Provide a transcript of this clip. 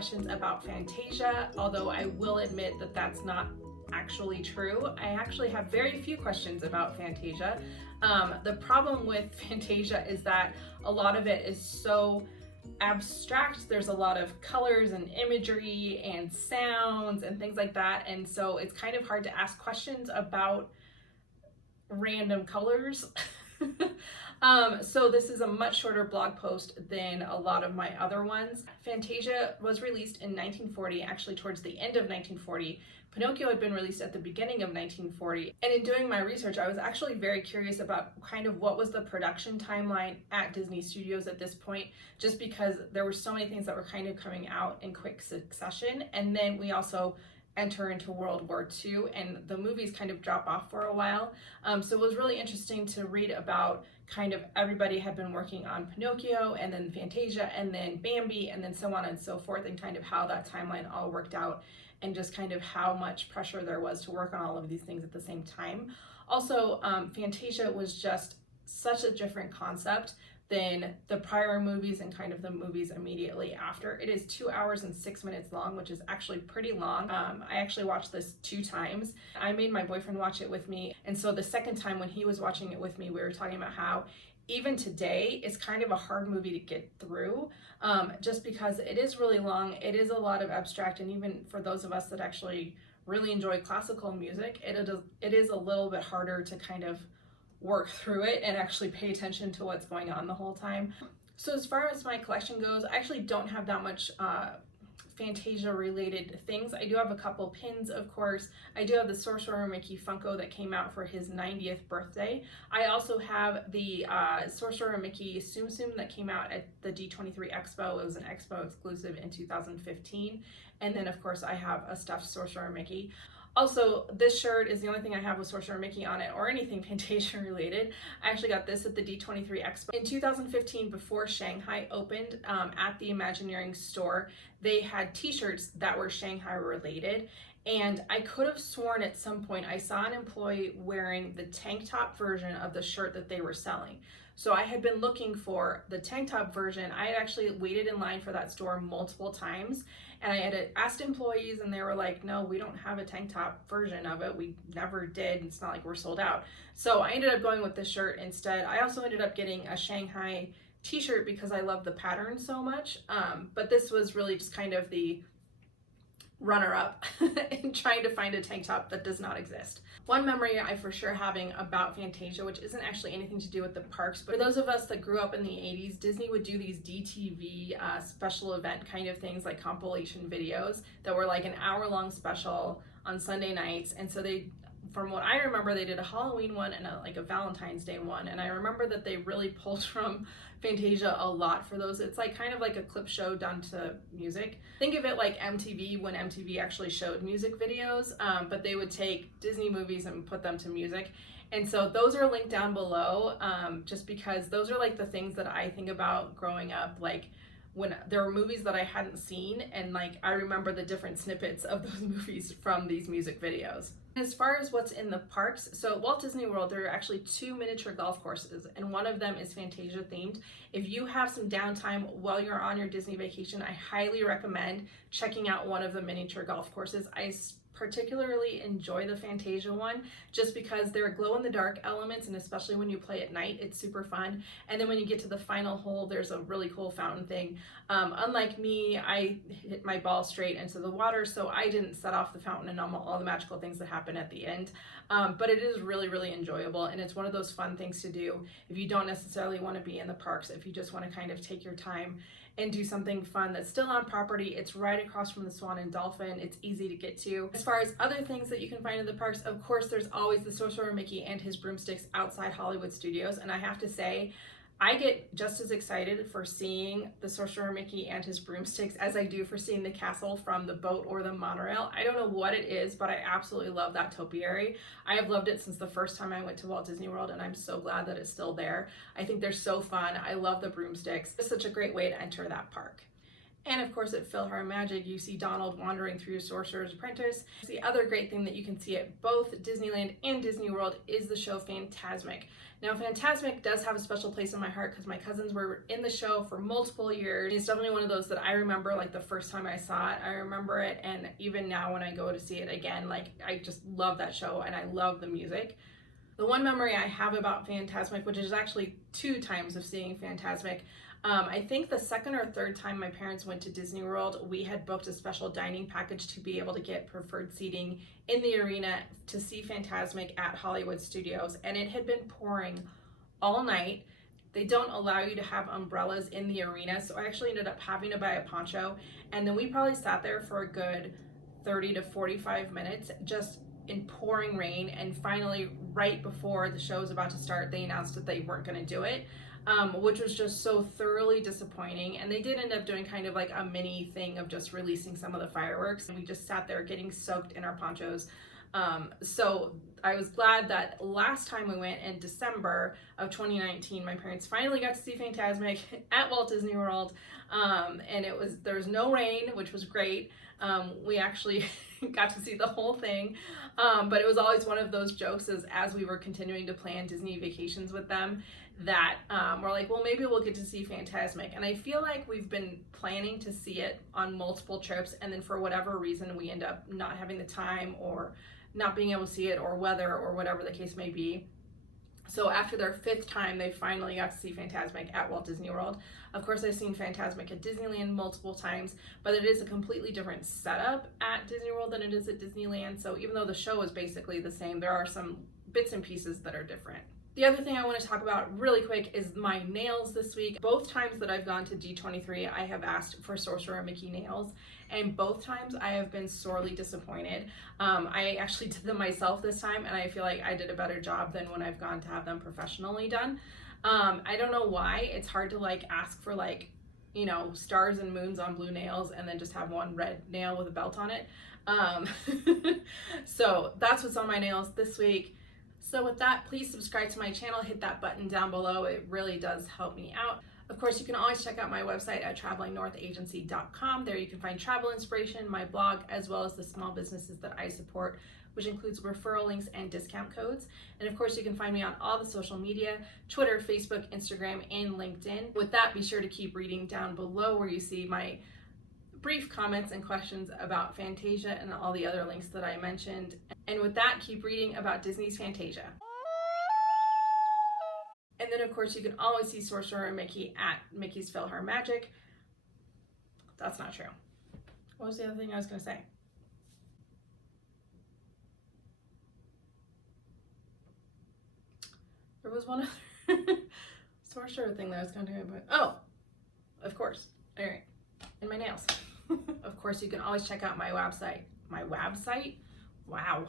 questions about Fantasia, although I will admit that that's not actually true. I actually have very few questions about Fantasia. The problem with Fantasia is that a lot of it is so abstract. There's a lot of colors and imagery and sounds and things like that, and so it's kind of hard to ask questions about random colors. So this is a much shorter blog post than a lot of my other ones. Fantasia was released in 1940, actually towards the end of 1940. Pinocchio had been released at the beginning of 1940. And in doing my research, I was actually very curious about kind of what was the production timeline at Disney Studios at this point, just because there were so many things that were kind of coming out in quick succession. And then we also enter into World War II, and the movies kind of drop off for a while. So it was really interesting to read about kind of everybody had been working on Pinocchio, and then Fantasia, and then Bambi, and then so on and so forth, and kind of how that timeline all worked out, and just kind of how much pressure there was to work on all of these things at the same time. Also, Fantasia was just such a different concept than the prior movies and kind of the movies immediately after. It is 2 hours and 6 minutes long, which is actually pretty long. I actually watched this 2 times. I made my boyfriend watch it with me, and so the second time when he was watching it with me, we were talking about how even today it's kind of a hard movie to get through, just because it is really long. It is a lot of abstract, and even for those of us that actually really enjoy classical music, it is a little bit harder to kind of work through it and actually pay attention to what's going on the whole time. So as far as my collection goes, I actually don't have that much Fantasia related things. I do have a couple pins, of course. I do have the Sorcerer Mickey Funko that came out for his 90th birthday. I also have the Sorcerer Mickey Tsum Tsum that came out at the D23 Expo. It was an Expo exclusive in 2015. And then of course I have a stuffed Sorcerer Mickey. Also, this shirt is the only thing I have with Sorcerer Mickey on it, or anything Fantasia related. I actually got this at the D23 Expo. In 2015, before Shanghai opened, at the Imagineering store, they had t-shirts that were Shanghai related. And I could have sworn at some point I saw an employee wearing the tank top version of the shirt that they were selling. So I had been looking for the tank top version. I had actually waited in line for that store multiple times, and I had asked employees, and they were like, no, we don't have a tank top version of it. We never did. It's not like we're sold out. So I ended up going with this shirt instead. I also ended up getting a Shanghai t-shirt because I love the pattern so much. But this was really just kind of the runner-up in trying to find a tank top that does not exist. One memory I for sure having about Fantasia, which isn't actually anything to do with the parks, but for those of us that grew up in the 80s, Disney would do these DTV special event kind of things, like compilation videos that were like an hour-long special on Sunday nights. And so they, from what I remember, they did a Halloween one and a Valentine's Day one. And I remember that they really pulled from Fantasia a lot for those. It's like kind of like a clip show done to music. Think of it like MTV when MTV actually showed music videos, but they would take Disney movies and put them to music. And so those are linked down below, just because those are like the things that I think about growing up, like when there were movies that I hadn't seen, and like I remember the different snippets of those movies from these music videos. As far as what's in the parks, so Walt Disney World, there are actually 2 miniature golf courses, and one of them is Fantasia themed. If you have some downtime while you're on your Disney vacation, I highly recommend checking out one of the miniature golf courses. I particularly enjoy the Fantasia one just because there are glow-in-the-dark elements, and especially when you play at night, it's super fun. And then when you get to the final hole, there's a really cool fountain thing. Unlike me, I hit my ball straight into the water, so I didn't set off the fountain and all the magical things that happen at the end. But it is really, really enjoyable, and it's one of those fun things to do if you don't necessarily want to be in the parks, if you just want to kind of take your time and do something fun that's still on property. It's right across from the Swan and Dolphin. It's easy to get to. As far as other things that you can find in the parks, of course, there's always the Sorcerer Mickey and his broomsticks outside Hollywood Studios. And I have to say, I get just as excited for seeing the Sorcerer Mickey and his broomsticks as I do for seeing the castle from the boat or the monorail. I don't know what it is, but I absolutely love that topiary. I have loved it since the first time I went to Walt Disney World, and I'm so glad that it's still there. I think they're so fun. I love the broomsticks. It's such a great way to enter that park. And of course at PhilharMagic, you see Donald wandering through Sorcerer's Apprentice. The other great thing that you can see at both Disneyland and Disney World is the show Fantasmic. Now Fantasmic does have a special place in my heart because my cousins were in the show for multiple years. It's definitely one of those that I remember like the first time I saw it, I remember it, and even now when I go to see it again, like I just love that show and I love the music. The one memory I have about Fantasmic, which is actually 2 times of seeing Fantasmic, I think the second or third time my parents went to Disney World, we had booked a special dining package to be able to get preferred seating in the arena to see Fantasmic at Hollywood Studios, and it had been pouring all night. They don't allow you to have umbrellas in the arena, so I actually ended up having to buy a poncho, and then we probably sat there for a good 30 to 45 minutes just in pouring rain, and finally right before the show was about to start they announced that they weren't going to do it, which was just so thoroughly disappointing. And they did end up doing kind of like a mini thing of just releasing some of the fireworks, and we just sat there getting soaked in our ponchos. So I was glad that last time we went in December of 2019, my parents finally got to see Fantasmic at Walt Disney World, and there was no rain, which was great. We actually got to see the whole thing, but it was always one of those jokes as we were continuing to plan Disney vacations with them that we're like, well, maybe we'll get to see Fantasmic. And I feel like we've been planning to see it on multiple trips, and then for whatever reason we end up not having the time or not being able to see it, or weather, or whatever the case may be. So after their 5th time, they finally got to see Fantasmic at Walt Disney World. Of course, I've seen Fantasmic at Disneyland multiple times, but it is a completely different setup at Disney World than it is at Disneyland. So even though the show is basically the same, there are some bits and pieces that are different. The other thing I want to talk about really quick is my nails this week. Both times that I've gone to D23, I have asked for Sorcerer Mickey nails, and both times I have been sorely disappointed. I actually did them myself this time, and I feel like I did a better job than when I've gone to have them professionally done. I don't know why. It's hard to like ask for like, you know, stars and moons on blue nails and then just have one red nail with a belt on it. So that's what's on my nails this week. So with that, please subscribe to my channel, hit that button down below. It really does help me out. Of course, you can always check out my website at travelingnorthagency.com. There you can find travel inspiration, my blog, as well as the small businesses that I support, which includes referral links and discount codes. And of course, you can find me on all the social media, Twitter, Facebook, Instagram, and LinkedIn. With that, be sure to keep reading down below where you see my brief comments and questions about Fantasia and all the other links that I mentioned. And with that, keep reading about Disney's Fantasia. And then of course you can always see Sorcerer and Mickey at Mickey's PhilharMagic. That's not true. What was the other thing I was going to say? There was one other sorcerer thing that I was going to talk about. Oh, of course. All right. And my nails. Of course, you can always check out my website. My website? Wow.